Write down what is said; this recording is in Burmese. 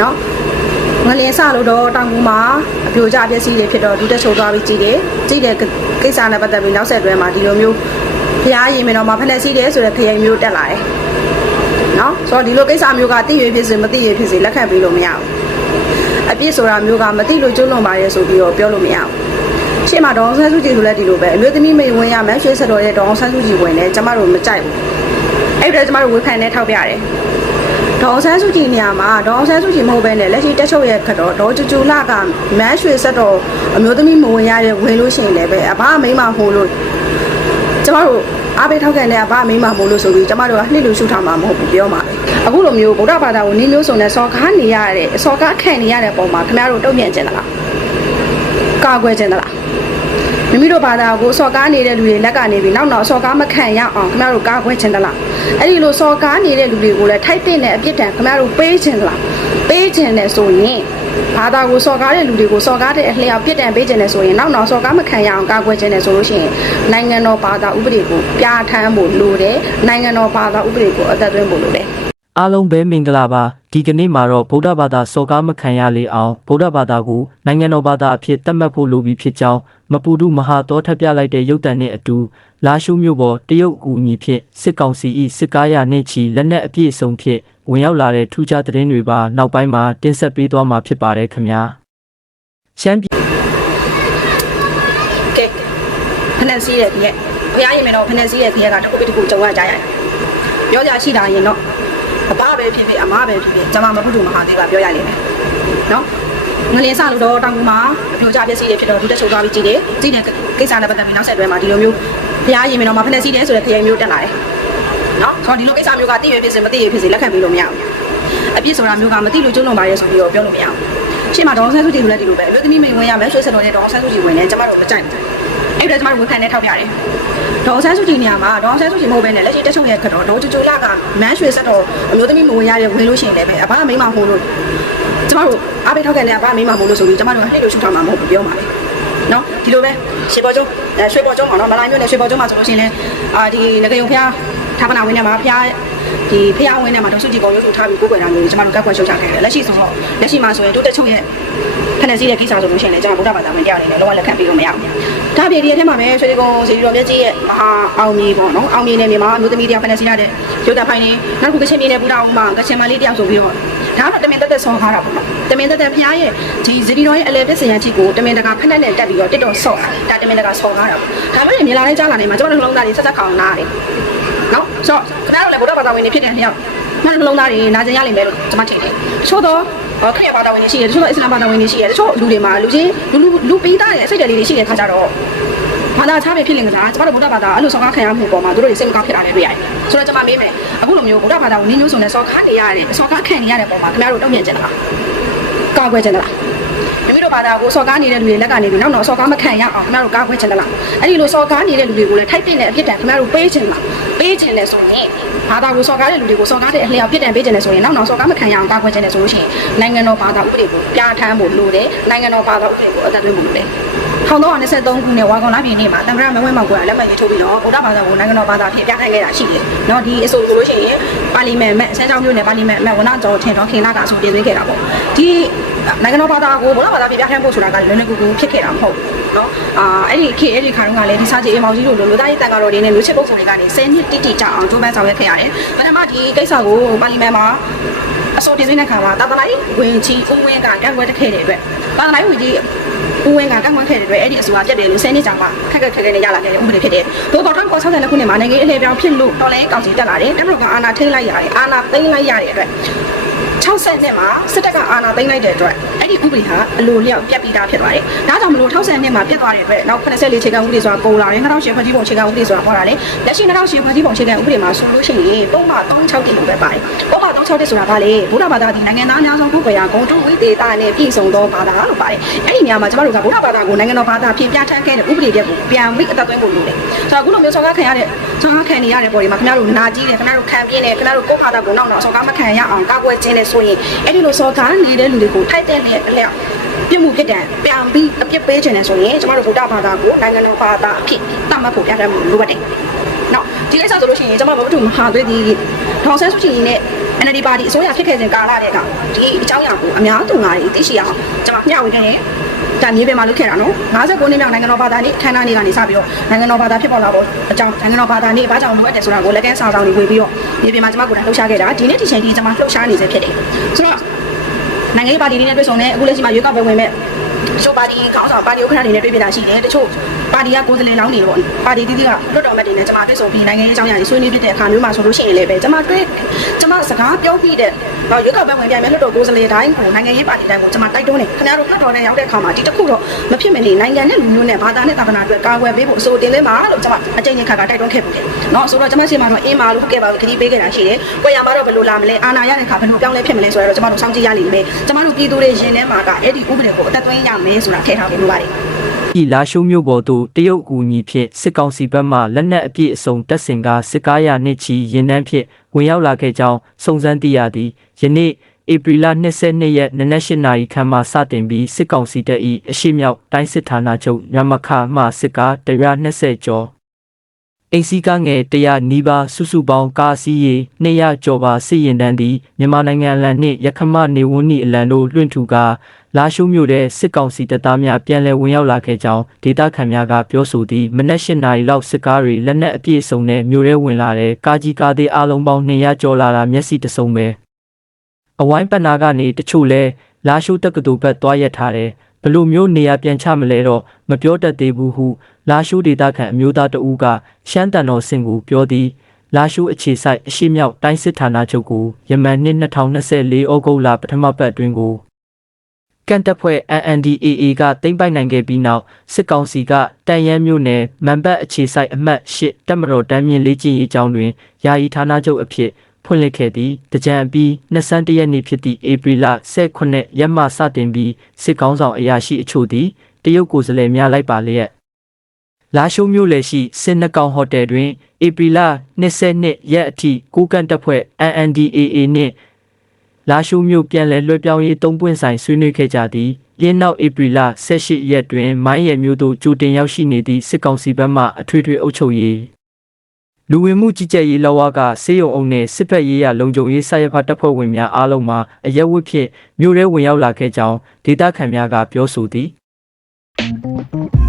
နော်ငလင်းစလို့တော့တောင်ကူမှာအပြိုကျပျက်စီးတွေဖြစ်တော့ဒူးတက်ချိုးသွားပြီးကြည့်တယ်ကြည့်တဲ့ကိစ္စနဲ့ပတ်သက်ပြီးနောက်ဆက်တွဲမှာဒီလိုမျိုးဖျားရင်မင်းတော့မှာဖက်လက်စီးတယ်ဆိုတဲ့ခရိုင်မျိုးတက်လာတယ်နော်ဆိုတော့ဒီလိုကိစ္စမျိုးကသိရဖြစ်စေမသိရဖြစ်စေလက်ခံပေးလို့မရဘူးအပြစ်ဆိုတာမျိုးကမသိလို့ကျွလွန်ပါတယ်ဆိုပြီးတော့ပြောလို့မရဘူးရှေ့မှာဒေါအောင်ဆန်းစုကြည်ဆိုလည်းဒီလိုပဲအမျိုးသမီးမိတ်ဝင်ရမယ်ရွှေစတော်ရဲ့ဒေါအောင်ဆန်းစုကြည်ဝင်တယ်ကျမတို့မကြိုက်ဘူးအဲ့ဒါကျမတို့ဝေဖန်နေထောက်ပြတယ် ဒေါအောင်ဆန်းစုကြည်နေရာမှာဒေါအောင်ဆန်းစုကြည်မဟုတ်ဘဲနဲ့လက်ရှိတက်ချုပ်ရဲ့ခတ်တော်ဒေါ်ကျူကျူလာကမန်းရွှေစတော်အမျိုးသမီးမဝင်ရတဲ့ဝင်လို့ရှိရင်လည်းပဲအဘမိမဟိုလို့ကျမတို့အားပေးထောက်ခံတဲ့အဘမိမမို့လို့ဆိုပြီးကျမတို့ကလှစ်လို့ရှုထားမှာမဟုတ်ဘူးပြောမှာပဲအခုလိုမျိုးဗုဒ္ဓဘာသာကိုနည်းမျိုးစုံနဲ့စော်ကားနေရတဲ့စော်ကားခံနေရတဲ့ပုံမှာခင်ဗျားတို့တုံ့ပြန်ကျင်သလားကာကွယ်ကျင်သလား မိမိတို့ဘာသာကိုစော်ကားနေတဲ့လူတွေလက်ကနေပြီးနောက်တော့စော်ကားမခံရအောင်ခင်ဗျားတို့ကာကွယ်ချင်သလားအဲ့ဒီလိုစော်ကားနေတဲ့လူတွေကိုလည်းထိုက်တဲ့အပြစ်ဒဏ်ခင်ဗျားတို့ပေးချင်သလားပေးချင်တယ်ဆိုရင်ဘာသာကိုစော်ကားတဲ့လူတွေကိုစော်ကားတဲ့အလျောက်ပြစ်ဒဏ်ပေးချင်တယ်ဆိုရင်နောက်တော့စော်ကားမခံရအောင်ကာကွယ်ချင်တယ်ဆိုလို့ရှိရင်နိုင်ငံတော်ဘာသာဥပဒေကိုပြဋ္ဌာန်းဖို့လိုတယ်နိုင်ငံတော်ဘာသာဥပဒေကိုအသက်သွင်းဖို့လိုတယ် အားလုံးပဲမင်္ဂလာပါဒီကနေ့မှာတော့ဗုဒ္ဓဘာသာစော်ကားမခံရလေအောင်ဗုဒ္ဓဘာသာကိုနိုင်ငံတော်ဘာသာအဖြစ်သတ်မှတ်ဖို့လိုပြီးဖြစ်ကြောင်းမပူတုမဟာတောထပ်ပြလိုက်တဲ့ရုပ်တံနဲ့အတူလာရှုမြို့ပေါ်တရုတ်အကူအညီဖြင့်စစ်ကောင်စီ၏စစ်ကားရနှင့်ချီလက်နက်အပြည့်အစုံဖြင့်ဝင်ရောက်လာတဲ့ထူးခြားသတင်းတွေပါနောက်ပိုင်းမှာတင်ဆက်ပေးသွားမှာဖြစ်ပါတယ်ခင်ဗျာရှမ်းပြည်ကဲဖနက်စီးရဲ့ဒီကဘုရားရင်မတော့ဖနက်စီးရဲ့ဒီကတခုပြီးတခုကြုံရကြရတယ်ပြောကြရှိတာရင်တော့ အဘပဲဖြစ်ဖြစ်အမပဲဖြစ်ဖြစ်ကျွန်မမဟုတ်တူမဟာသေးကပြောရလိမ့်မယ်နော်ငလင်းစလို့တော့တောင်ကူမှာအပြိုကျပျက်စီးတွေဖြစ်တော့ဒူးတက်ချိုးသွားပြီးကြည့်တယ်ကြည့်တဲ့ကိစ္စနဲ့ပတ်သက်ပြီးနောက်ဆက်တွဲမှာဒီလိုမျိုးဘုရားရင်မတော့မှာဖနက်စီးတယ်ဆိုတဲ့ခရိုင်မျိုးတက်လာတယ်နော်ဆိုတော့ဒီလိုကိစ္စမျိုးကသိရဖြစ်စေမသိရဖြစ်စေလက်ခံပေးလို့မရဘူးအပြစ်ဆိုတာမျိုးကမသိလို့ကျွလွန်ပါတယ်ဆိုပြီးတော့ပြောလို့မရဘူးရှေ့မှာဒေါအောင်ဆန်းစုကြည်ဆိုလည်းဒီလိုပဲအမျိုးသမီးမိတ်ဝင်ရမယ်ရွှေစတော်နဲ့ဒေါအောင်ဆန်းစုကြည်ဝင်တယ်ကျမတို့မကြိုက်ဘူး အဲ့ဒါကျမတို့ဝန်ခံနေထောက်ပြတယ်ဒေါအောင်ဆန်းစုကြည်နေရာမှာဒေါအောင်ဆန်းစုကြည်မဟုတ်ဘဲနဲ့လက်ရှိတက်ချုပ်ရဲ့ခတော်ဒေါ်ကျူကျူလာကမန်းရွှေစတော်အမျိုးသမီးမဝင်ရတဲ့ဝင်လို့ရှိရင်လည်းပဲအဘမိမဟိုလို့ကျမတို့အားပေးထောက်ခံတဲ့အဘမိမဟိုလို့ဆိုပြီးကျမတို့ကလှည့်လို့ရှုထားမှာမဟုတ်ဘူးပြောပါလေနော်ဒီလိုပဲရှေပေါ်ကျုံအဲရွှေပေါ်ကျုံမှာနော်မလိုင်းမျိုးနဲ့ရွှေပေါ်ကျုံမှာဆိုလို့ရှိရင်လည်းအာဒီငကယုံဖျားထာပနာဝင်းထဲမှာဖျား ဒီဖျားဝင်းထဲမှာဒေါ်စုကြည်ကောင်ရုပ်စုထားပြီးကိုယ်ကွယ်တာမျိုးကျမတို့ကက်ကွက်ရှုချခဲ့တယ်လက်ရှိဆိုတော့လက်ရှိမှာဆိုရင်တိုးတက်ချုပ်ရဲ့ဖက်နယ်စီးတဲ့ကိစ္စဆိုလို့ရှိရင်လည်းကျွန်တော်ဗုဒ္ဓဘာသာဝင်တရားအနေနဲ့လောကလက်ခံပြီးလို့မရဘူး။ဒါပြည်ဒီအထက်မှာပဲရွှေဒီကုန်းစီရီတော်မြတ်ကြီးရဲ့မဟာအောင်မြေပေါ့နော်။အောင်မြေနယ်မြေမှာအမျိုးသမီးတရားဖက်နယ်စီးရတဲ့ရုပ်သဖိုင်နေနောက်တစ်ခုကချင်ပြည်နယ်ဘူတာအောင်မှာကချင်မလေးတယောက်ဆိုပြီးတော့ဒါကတော့တမင်တက်တက်ဆော်ခါတာပေါ့နော်။တမင်တက်တက်ဖျားရဲ့ဒီဇီရီတော်ရဲ့အလဲပစ်စရန်ချီကိုတမင်တကာဖက်နယ်နဲ့တက်ပြီးတော့တစ်တော်ဆော့တာဒါတမင်တကာဆော်ခါတာပေါ့။ဒါမှလည်းမြင်လာတိုင်းကြားလာနေမှာကျွန်တော်တို့နှလုံးသားတွေဆက်ဆက်ခေါင်နားတယ်။ နော်ဆိုတော့ခင်ဗျားတို့လည်းဗုဒ္ဓဘာသာဝင်တွေဖြစ်တဲ့နှစ်ယောက်မှန်နှလုံးသားတွေနာကျင်ရလိမ့်မယ်လို့ကျွန်မထင်တယ်။တချို့တော့ဟောခရစ်ဘာသာဝင်တွေရှိတယ်တချို့တော့အစ္စလာမ်ဘာသာဝင်တွေရှိတယ်တချို့လူတွေမှာလူချင်းလူလူလူပေးသားတဲ့အစိတ်တယ်လေးတွေရှိတဲ့ခါကြတော့ဘာသာချပဲဖြစ်လင်ကစားကျမတို့ဗုဒ္ဓဘာသာအဲ့လိုစော်ကားခံရမှုပေါ်မှာတို့တွေစိတ်မကောင်းဖြစ်တာလည်းတွေ့ရတယ်။ဆိုတော့ကျွန်မမေးမယ်အခုလိုမျိုးဗုဒ္ဓဘာသာကိုနင်းမျိုးစုံနဲ့စော်ကားနေရတယ်စော်ကားခံနေရတဲ့ပုံမှာခင်ဗျားတို့တုံ့ပြန်ကြတယ်လား။ကာကွယ်ကြတယ်လား။ မိမိတို့ဘာသာကိုစော်ကားနေတဲ့လူတွေလက်ကနေပြီးနောက်တော့စော်ကားမခံရအောင်ခင်ဗျားတို့ကာကွယ်ချင်တယ်လားအဲ့ဒီလိုစော်ကားနေတဲ့လူတွေကိုလည်းထိုက်တဲ့အပြစ်ဒဏ်ခင်ဗျားတို့ပေးချင်လားပေးချင်တယ်ဆိုရင်ဘာသာကိုစော်ကားတဲ့လူတွေကိုစော်ကားတဲ့အလျောက်ပြစ်ဒဏ်ပေးချင်တယ်ဆိုရင်နောက်တော့စော်ကားမခံရအောင်ကာကွယ်ချင်တယ်ဆိုလို့ရှိရင်နိုင်ငံတော်ဘာသာဥပဒေကိုပြဋ္ဌာန်းဖို့လိုတယ်နိုင်ငံတော်ဘာသာဥပဒေကိုအသက်သွင်းဖို့လိုတယ်1323ခုနှစ်ဝါကောင်လာပြည်နေ့မှာတမရမဝဲမောင်ကွာလက်မှတ်ရေးထိုးပြီးတော့ဗုဒ္ဓဘာသာကိုနိုင်ငံတော်ဘာသာဖြစ်ပြဋ္ဌာန်းခဲ့တာရှိတယ်။နော်ဒီအဆိုဆိုလို့ရှိရင်ပါလီမန်မက်ဆန်းချောင်းမြို့နယ်ပါလီမန်မက်ဝနကျော်ထင်တော်ခင်လာကအဆိုတင်သွင်းခဲ့တာပေါ့။ဒီ နိုင်ငံတော်ဘာသာကိုဗုဒ္ဓဘာသာဖြစ်ပြဋ္ဌာန်းဖို့ဆိုတာကလည်းလည်းကူကူဖြစ်ခဲ့တာမဟုတ်ဘူး။နော်အာအဲ့ဒီခေတ်အဲ့ဒီခါတုန်းကလည်းဒီစာကြည်အမောင်ကြီးတို့လိုလူသားရေးတန်ဃာတော်တွေနဲ့လူချစ်ပုဂ္ဂိုလ်တွေကနေ10နှစ်တိတိကျအောင်ကြိုးပမ်းဆောင်ရွက်ခဲ့ရတယ်။ပထမဒီကိစ္စကိုပါလီမန်မှာအစိုးတင်သွင်းတဲ့ခါမှာတာသနာ့ဝင်ချီဦးဝင်းကကန့်ကွက်ခဲ့တဲ့အတွက်တာသနာ့ဝင်ကြီးဦးဝင်းကကန့်ကွက်ခဲ့တဲ့အတွက်အဲ့ဒီအစိုးရပြတ်တယ်လို့10နှစ်ကြာမှခက်ခက်ခဲခဲနဲ့ရလာခဲ့တဲ့ဥပဒေဖြစ်တယ်။ဘိုးတော်တောင်60ခုနှစ်မှာနိုင်ငံအလှည့်ပြောင်းဖြစ်လို့တော်လိုင်းကောင်စီတက်လာတယ်။တမလို့ကအာဏာထိန်းလိုက်ရတယ်။အာဏာသိမ်းလိုက်ရတဲ့အတွက် 60နှစ်မှာစစ်တပ်ကအာဏာသိမ်းလိုက်တဲ့အတွက်အဲ့ဒီဥပဒေဟာအလိုလျောက်ပြတ်ပြီးသားဖြစ်သွားတယ်။ဒါကြောင့်မလို့60နှစ်မှာပြတ်သွားတဲ့အတွက်နောက်84ခြေကံဥပဒေဆိုတာပုံလာတယ်2008ဖွဲ့စည်းပုံခြေကံဥပဒေဆိုတာဟောတာလေလက်ရှိ2008ဖွဲ့စည်းပုံခြေကံဥပဒေမှာဆိုလို့ရှိရင်ပုံမှန်36တိလို့ပဲပါတယ်။ပုံမှန်36တိဆိုတာကလေဘုရားဘာသာဒီနိုင်ငံသားအများဆုံးကိုယ်ွယ်ရာဂုံတုဝိသေသနဲ့ပြည်စုံသောဘာသာလို့ပါတယ်။အဲ့ဒီနေရာမှာကျမတို့ကဘုရားဘာသာကိုနိုင်ငံတော်ဘာသာဖြစ်ပြဋ္ဌာန်းခဲ့တဲ့ဥပဒေပြက်ကိုပြန်ပြီးအသက်သွင်းဖို့လိုတယ်။ဆိုတော့အခုလိုမျိုးဆောကားခံရတဲ့ဆောကားခံနေရတဲ့ပေါ်ဒီမှာခင်ဗျားတို့နာကြီးတယ်ခင်ဗျားတို့ခံပြင်းတယ်ခင်ဗျားတို့ကိုယ်ဘာသာကိုနောက်တော့ဆောကားမခံရအောင်ကာကွယ်ခြင်းနဲ့ဆိုရင်အဲ့ဒီလိုဆောကားနေတဲ့လူတွေကိုထိုက်တဲ့နဲ့အလျောက်ပြစ်မှုပြစ်ဒဏ်ပြန်ပြီးအပြစ်ပေးခြင်းနဲ့ဆိုရင်ကျမတို့ဗုဒ္ဓဘာသာကိုနိုင်ငံတော်ဘာသာအဖြစ်သတ်မှတ်ဖို့ပြဋ္ဌာန်းမှုလိုပါတယ်။နော်ဒီကိစ္စဆိုလို့ရှိရင်ကျမတို့မတူမဟာသွေးဒီထောင်ဆန်းစုကြည်နဲ့ NLD ပါတီအစိုးရဖြစ်ခဲ့စဉ်ကာလတည်းကဒီအကြောင်းအရာကိုအများသူငါတွေသိရှိအောင်ကျွန်မမျှဝေခဲ့ရင်ဒါမြေပြင်မှာလုပ်ခဲ့တာနော်59နှစ်မြောက်နိုင်ငံတော်ဘာသာနေ့အခမ်းအနားနေ့ကနေစပြီးတော့နိုင်ငံတော်ဘာသာဖြစ်ပေါ်လာတော့အကြောင်းနိုင်ငံတော်ဘာသာနေ့ဘာကြောင့်လိုအပ်တယ်ဆိုတာကိုလက်ကဲစာဆောင်တွေဝေပြီးတော့မြေပြင်မှာကျွန်မကိုယ်တိုင်လှုပ်ရှားခဲ့တာဒီနေ့ဒီချိန်ထိကျွန်မလှုပ်ရှားနေစေဖြစ်တယ်ဆိုတော့ နိုင်ငံရေးပါတီတွေနဲ့တွေ့ဆုံနေအခုလက်ရှိမှာရွေးကောက်ပွဲဝင်မဲ့တချို့ပါတီခေါင်းဆောင်ပါတီဥက္ကဋ္ဌတွေနဲ့တွေ့ပြတာရှိတယ်တချို့ပါတီကကိုယ်စားလှယ်လောင်းတွေပေါ့ပါတီတီးတီးကလွတ်တော်မတ်တွေနဲ့ကျွန်မတွေ့ဆုံပြီးနိုင်ငံရေးအကြောင်းအရာတွေဆွေးနွေးပြတဲ့အခါမျိုးမှာဆိုလို့ရှိရင်လည်းပဲကျွန်မတွေ့ ကျမစကားပြောပြီးတဲ့ရွေးကောက်ပွဲဝင်ပြိုင်မယ်လွှတ်တော်ကိုယ်စားလှယ်တိုင်းကိုနိုင်ငံရေးပါတီတိုင်းကိုကျမတိုက်တွန်းနေခင်ဗျားတို့လွှတ်တော်နဲ့ရောက်တဲ့အခါမှာဒီတစ်ခုတော့မဖြစ်မနေနိုင်ငံနဲ့လူမျိုးနဲ့ဘာသာနဲ့သာသနာအတွက်ကာကွယ်ပေးဖို့အစိုးတင်လဲမှာလို့ကျမအကြိမ်ကြီးခါကတိုက်တွန်းခဲ့ပြီးတယ်။နော်ဆိုတော့ကျမရှင်းမှာတော့အေးမာလို့ဟုတ်ကဲ့ပါလို့ခရီးပေးခဲ့တာရှိတယ်။ကိုရမှာတော့ဘယ်လိုလာမလဲအာနာရတဲ့အခါဘယ်လိုပြောင်းလဲဖြစ်မလဲဆိုတော့ကျမတို့စောင့်ကြည့်ရလိမ့်မယ်။ကျမတို့ပြည်သူတွေရင်ထဲမှာကအဲ့ဒီဥပဒေကိုအသက်သွင်းရမယ်ဆိုတာထည့်ထားပေးလို့ပါတယ်။ ဤလာရှုံးမြို့ပေါ်သို့တရုတ်အကူအညီဖြင့်စစ်ကောင်စီဘက်မှလက်နက်အပြည့်အစုံတပ်ဆင်ကားစစ်ကားရနှစ်ချီရင်နှန်းဖြင့်ဝင်ရောက်လာခဲ့ကြောင်းစုံစမ်းသိရသည်ယနေ့ဧပြီလ22ရက်နနက်၈နာရီခန့်မှစတင်ပြီးစစ်ကောင်စီတပ်၏အရှိမြောက်တိုင်းစစ်ဌာနချုပ်ညမခမှစစ်ကား120ကျော်အိမ်စီကားငယ်100နီးပါးစုစုပေါင်းကားစီးရေ200ကျော်ပါစစ်ရင်တန်းသည်မြန်မာနိုင်ငံအလံနှင့်ရခမနေဝန်းဤအလံတို့လွှင့်ထူကာ လာရှုမြို့တဲ့စစ်ကောင်စီတပ်သားများပြန်လည်ဝင်ရောက်လာခဲ့ကြောင်းဒေသခံများကပြောဆိုသည်မနက်၈နာရီလောက်စစ်ကားတွေလက်နက်အပြည့်အစုံနဲ့မြို့ထဲဝင်လာတဲ့ကာကြီးကားသေးအလုံးပေါင်း200ကျော်လာတာမျက်စိတစုံပဲအဝိုင်းပတ်နာကနေတချို့လဲလာရှုတက္ကသိုလ်ဘက်သွားရက်ထားတယ်ဘလို့မျိုးနေရာပြန်ချမလဲတော့မပြောတတ်သေးဘူးဟုလာရှုဒေသခံအမျိုးသားတဦးကရှမ်းတန်တော်စင်ကိုပြောသည်လာရှုအခြေဆိုင်အရှိမြောက်တိုင်းစစ်ဌာနချုပ်ကိုယမန်နှစ်2024ဩဂုတ်လပထမပတ်အတွင်းကို ကန်တပ်ဖွဲ့ NNDAA ကတိမ့်ပိုက်နိုင်ခဲ့ပြီးနောက်စစ်ကောင်စီကတန်ရန်မြို့နယ်မန်ဘတ်အခြေဆိုင်အမှတ်၈တပ်မတော်တမ်းမြင့်လေးကျင်းရေးကျောင်းတွင်ယာယီဌာနချုပ်အဖြစ်ဖွင့်လှစ်ခဲ့သည်တကြံအပြီး22ရက်နေ့ဖြစ်သည့်ဧပြီလ18ရက်မှစတင်ပြီးစစ်ကောင်းဆောင်အရာရှိအချို့သည်တရုတ်ကိုယ်စားလှယ်များလိုက်ပါလျက်လာရှုံးမြို့လေရှိစစ်နှကောင်ဟိုတယ်တွင်ဧပြီလ22ရက်အထိကိုကန်တပ်ဖွဲ့ NNDAA နှင့် လာရှုမျိုးပြန်လည်လွှဲပြောင်းရေးသုံးပွင့်ဆိုင်ဆွေးနွေးခဲ့ကြသည်။လင်းနောက်ဧပြီလ18ရက်တွင်မိုင်းရမျိုးတို့ကြိုတင်ရောက်ရှိနေသည့်စစ်ကောင်စီဘက်မှအထွေထွေအုပ်ချုပ်ရေးလူဝင်မှုကြီးကြပ်ရေးလောဝကစေယုံအုံနှင့်စစ်ဖက်ရေးရလုံခြုံရေးစာရဖတပ်ဖွဲ့ဝင်များအားလုံးမှအရက်ဝတ်ဖြင့်မြို့ရဲဝင်ရောက်လာခဲ့ကြောင်းဒေသခံများကပြောဆိုသည်။